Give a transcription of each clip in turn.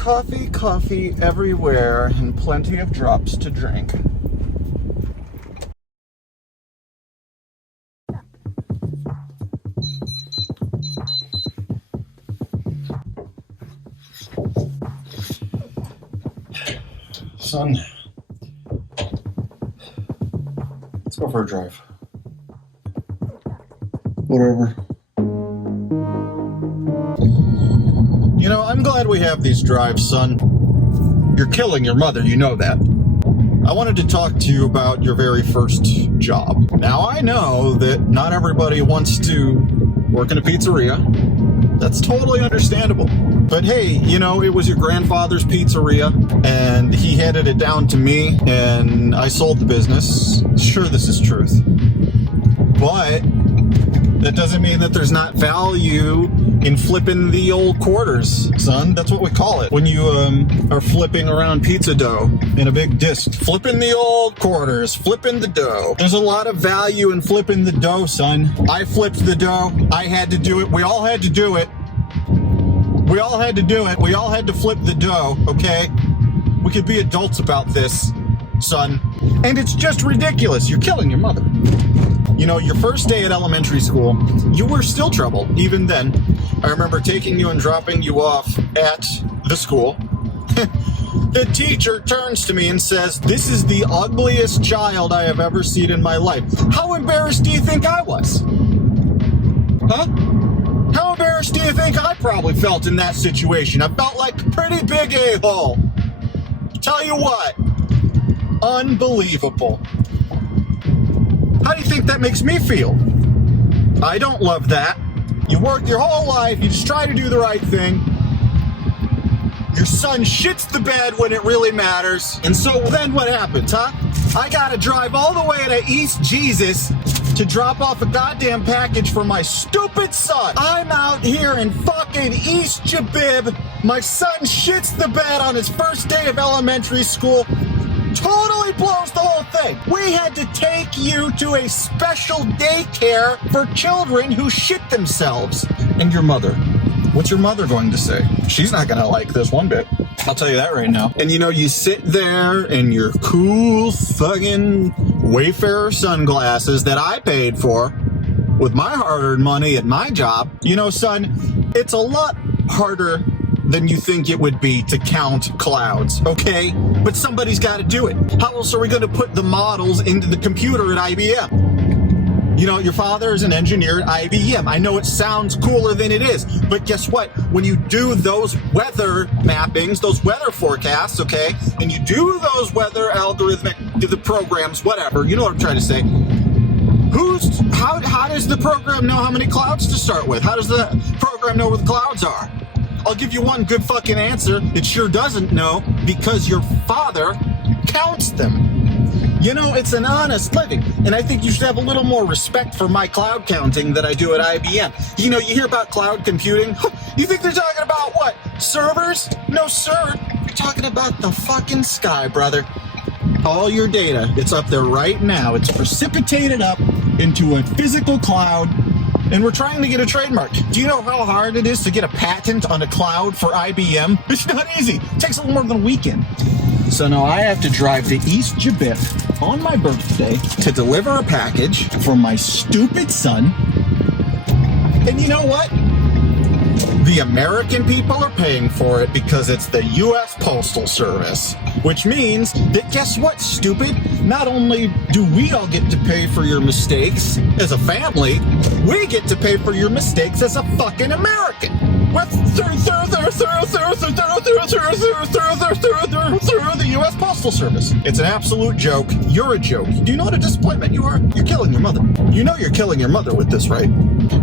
Coffee, coffee everywhere, and plenty of drops to drink. Son, let's go for a drive. Whatever. You know, I'm glad we have these drives, son. You're killing your mother, you know that. I wanted to talk to you about your very first job. Now, I know that not everybody wants to work in a pizzeria. That's totally understandable. But hey, you know, it was your grandfather's pizzeria, and he handed it down to me, and I sold the business. Sure, this is truth. But that doesn't mean that there's not value in flipping the old quarters, son. That's what we call it when you are flipping around pizza dough in a big disc. Flipping the old quarters, flipping the dough. There's a lot of value in flipping the dough, son. I flipped the dough. I had to do it. We all had to do it. We all had to do it. We all had to flip the dough, okay? We could be adults about this, son. And it's just ridiculous. You're killing your mother. You know, your first day at elementary school, you were still trouble, even then. I remember taking you and dropping you off at the school. The teacher turns to me and says, "This is the ugliest child I have ever seen in my life." How embarrassed do you think I was? Huh? How embarrassed do you think I probably felt in that situation? I felt like a pretty big a-hole. Tell you what, unbelievable. How do you think that makes me feel? I don't love that. You work your whole life, you just try to do the right thing. Your son shits the bed when it really matters. And so then what happens, huh? I gotta drive all the way to East Jesus to drop off a goddamn package for my stupid son. I'm out here in fucking East Jabip. My son shits the bed on his first day of elementary school. Totally blows the whole thing. We had to take you to a special daycare for children who shit themselves. And your mother, what's your mother going to say? She's not gonna like this one bit. I'll tell you that right now. And you know, you sit there in your cool fucking Wayfarer sunglasses that I paid for with my hard-earned money at my job. You know, son, it's a lot harder than you think it would be to count clouds, okay? But somebody's got to do it. How else are we going to put the models into the computer at IBM? You know, your father is an engineer at IBM. I know it sounds cooler than it is, but guess what? When you do those weather mappings, those weather forecasts, okay, and you do those weather algorithmic, the programs, whatever, you know what I'm trying to say. How does the program know how many clouds to start with? How does the program know where the clouds are? I'll give you one good fucking answer. It sure doesn't know, because your father counts them. You know, it's an honest living, and I think you should have a little more respect for my cloud counting that I do at IBM. You know, you hear about cloud computing. You think they're talking about what? Servers? No, sir. You're talking about the fucking sky, brother. All your data, it's up there right now. It's precipitated up into a physical cloud. And we're trying to get a trademark. Do you know how hard it is to get a patent on a cloud for IBM? It's not easy. It takes a little more than a weekend. So now I have to drive to East Jabip on my birthday to deliver a package for my stupid son. And you know what? The American people are paying for it because it's the U.S. Postal Service. Which means that, guess what, stupid? Not only do we all get to pay for your mistakes as a family, we get to pay for your mistakes as a fucking American. Through the U.S. Postal Service. It's an absolute joke. You're a joke. Do you know what a disappointment you are? You're killing your mother. You know you're killing your mother with this, right?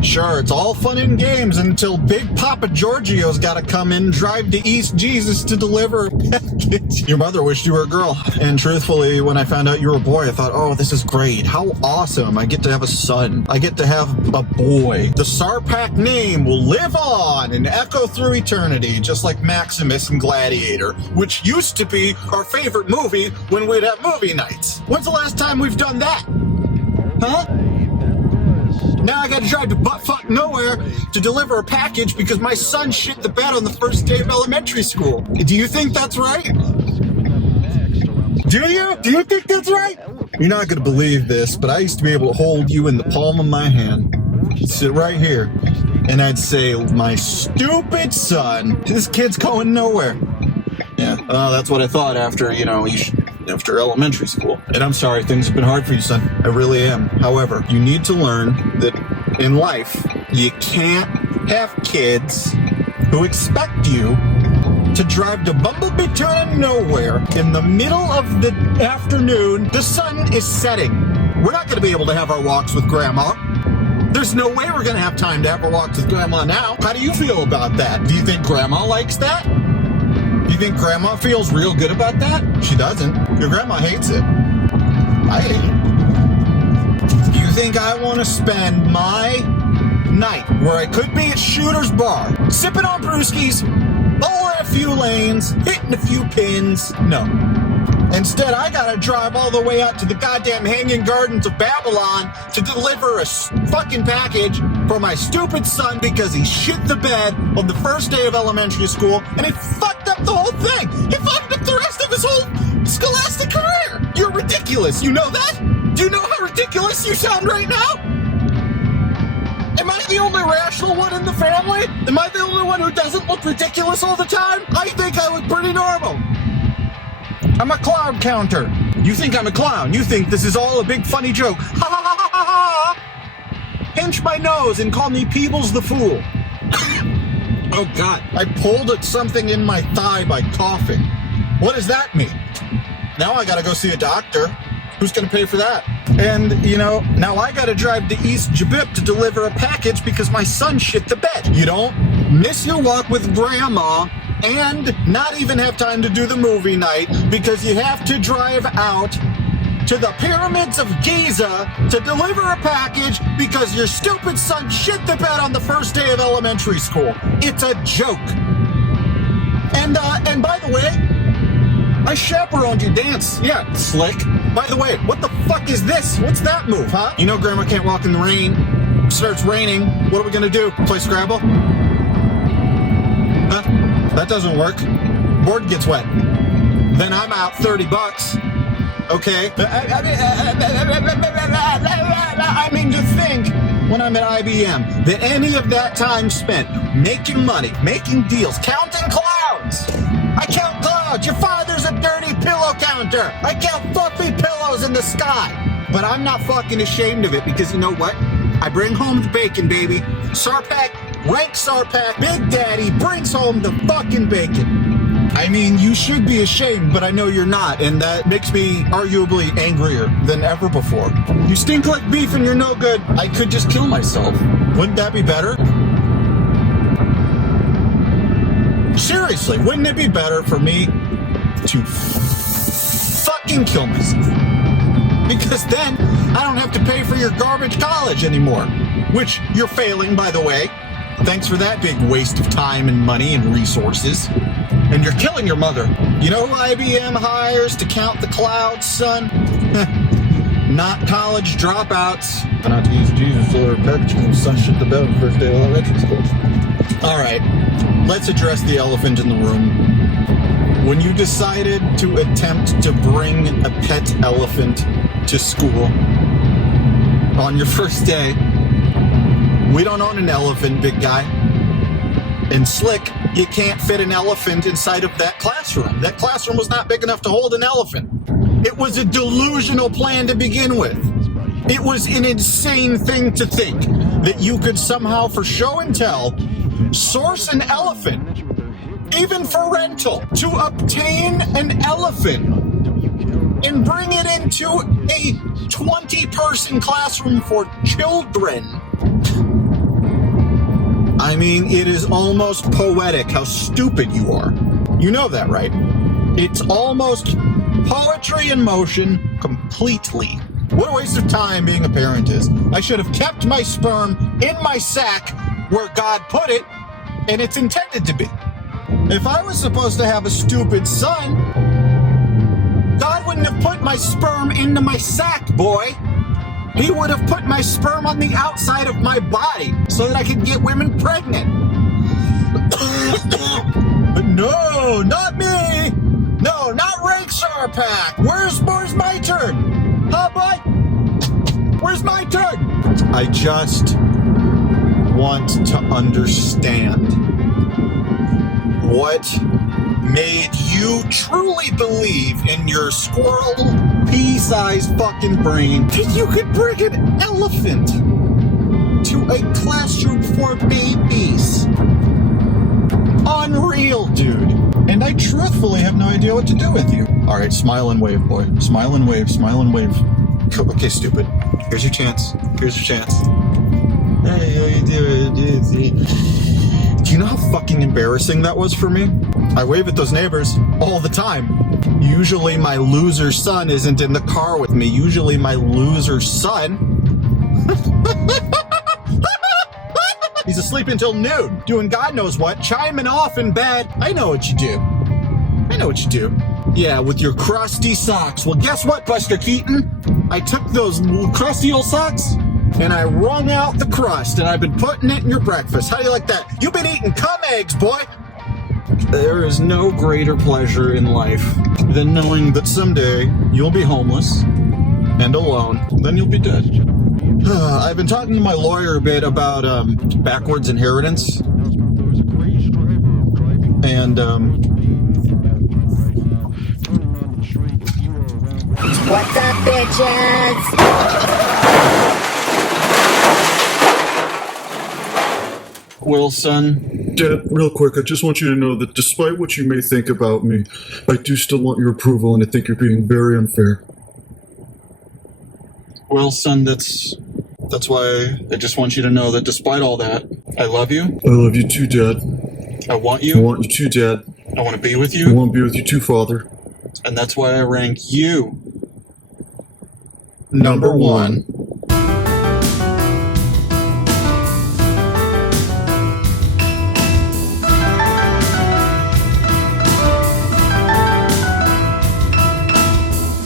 Sure, it's all fun and games until Big Papa Giorgio's got to come in and drive to East Jesus to deliver a package. Your mother wished you were a girl. And truthfully, when I found out you were a boy, I thought, oh, this is great. How awesome. I get to have a son. I get to have a boy. The Sarpac name will live on and echo through eternity, just like Maximus and Gladiator, which used to be our favorite movie when we'd have movie nights. When's the last time we've done that? Huh? Now I gotta drive to buttfuck nowhere to deliver a package because my son shit the bed on the first day of elementary school. Do you think that's right? Do you? Do you think that's right? You're not gonna believe this, but I used to be able to hold you in the palm of my hand, sit right here, and I'd say, my stupid son, this kid's going nowhere. Yeah, that's what I thought after, after elementary school. And I'm sorry, things have been hard for you, son. I really am. However, you need to learn that in life, you can't have kids who expect you to drive to Bumblebee to nowhere in the middle of the afternoon. The sun is setting. We're not going to be able to have our walks with Grandma. There's no way we're going to have time to have our walks with Grandma now. How do you feel about that? Do you think Grandma likes that? Do you think Grandma feels real good about that? She doesn't. Your Grandma hates it. I hate it. Do you think I want to spend my night where I could be at Shooter's Bar, sipping on brewskis, bowling a few lanes, hitting a few pins? No. Instead, I gotta drive all the way out to the goddamn Hanging Gardens of Babylon to deliver a fucking package for my stupid son because he shit the bed on the first day of elementary school and he fucked up the whole thing. He fucked up the rest of his whole scholastic career. You're ridiculous. You know that? Do you know how ridiculous you sound right now? Am I the only rational one in the family? Am I the only one who doesn't look ridiculous all the time? I think I look pretty normal. I'm a clown counter. You think I'm a clown. You think this is all a big funny joke. Ha ha ha ha ha ha. Pinch my nose and call me Peebles the Fool. Oh God, I pulled at something in my thigh by coughing. What does that mean? Now I gotta go see a doctor. Who's gonna pay for that? And, now I gotta drive to East Jabip to deliver a package because my son shit the bed. You don't miss your walk with Grandma and not even have time to do the movie night because you have to drive out to the pyramids of Giza to deliver a package because your stupid son shit the bed on the first day of elementary school. It's a joke. And by the way, I chaperoned your dance. Yeah, slick. By the way, what the fuck is this? What's that move, huh? You know Grandma can't walk in the rain. It starts raining. What are we gonna do? Play Scrabble? Huh? That doesn't work. Board gets wet. Then I'm out $30. Okay? I mean, to think when I'm at IBM that any of that time spent making money, making deals, counting clouds. I count clouds. Your father's a dirty pillow counter. I count fluffy pillows in the sky. But I'm not fucking ashamed of it because you know what? I bring home the bacon, baby. Sarpac, RankSarpac, Big Daddy brings home the fucking bacon. I mean, you should be ashamed, but I know you're not, and that makes me arguably angrier than ever before. You stink like beef and you're no good. I could just kill myself. Wouldn't that be better? Seriously, wouldn't it be better for me to fucking kill myself? Because then I don't have to pay for your garbage college anymore, which you're failing, by the way. Thanks for that big waste of time and money and resources. And you're killing your mother. You know who IBM hires to count the clouds, son? Not college dropouts. Not to use Jesus or packaging son shit the bed on the first day of elementary school. All right, let's address the elephant in the room. When you decided to attempt to bring a pet elephant to school on your first day, we don't own an elephant, big guy. And slick, you can't fit an elephant inside of that classroom. That classroom was not big enough to hold an elephant. It was a delusional plan to begin with. It was an insane thing to think that you could somehow, for show and tell, source an elephant, even for rental, to obtain an elephant and bring it into a 20-person classroom for children. I mean, it is almost poetic how stupid you are. You know that, right? It's almost poetry in motion completely. What a waste of time being a parent is. I should have kept my sperm in my sack where God put it, and it's intended to be. If I was supposed to have a stupid son, God wouldn't have put my sperm into my sack, boy. He would have put my sperm on the outside of my body so that I could get women pregnant. But no, not me. No, not RankSarpac. Where's my turn? Huh, bud? Where's my turn? I just want to understand what made you truly believe in your squirrel pea-sized fucking brain that you could bring an elephant to a classroom for babies. Unreal, dude. And I truthfully have no idea what to do with you. All right, smile and wave, boy. Smile and wave, smile and wave. Okay, stupid. Here's your chance. Here's your chance. Hey, how you doing? Do you know how fucking embarrassing that was for me? I wave at those neighbors all the time. Usually my loser son isn't in the car with me. Usually my loser son... He's asleep until noon, doing God knows what, chiming off in bed. I know what you do. I know what you do. Yeah, with your crusty socks. Well, guess what, Buster Keaton? I took those crusty old socks and I wrung out the crust, and I've been putting it in your breakfast. How do you like that? You've been eating cum eggs, boy. There is no greater pleasure in life than knowing that someday you'll be homeless and alone. Then you'll be dead. I've been talking to my lawyer a bit about backwards inheritance. And what's up, bitches? Wilson. Dad, real quick, I just want you to know that despite what you may think about me, I do still want your approval, and I think you're being very unfair. Wilson, that's why I just want you to know that despite all that, I love you. I love you too, Dad. I want you. I want you too, Dad. I want to be with I you. want to be with you too, Father. And that's why I rank you number one.